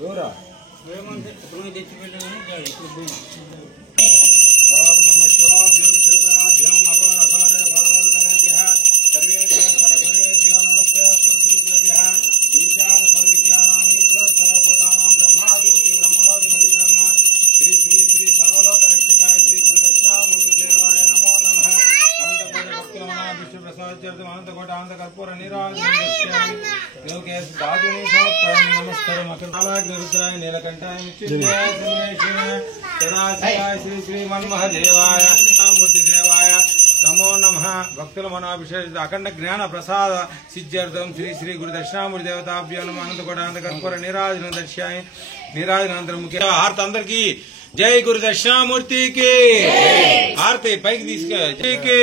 ఎవరా नमस्कार नीलकंठाय श्री श्रीमन्महदेवाय मूर्तिदेवाय नमो नमः भक्तुल मनोभिषेक अखंड ज्ञान प्रसाद सिद्ध्यर्थम श्री श्री गुरु दक्षिणामूर्ति देवताभ्यो नमः अनंत कर्पूर नीराजन दर्शयाय नीराजनांतरम मुख्य आरती अंदर की जय गुरु दक्षिणामूर्ति की आरती पैकी जय की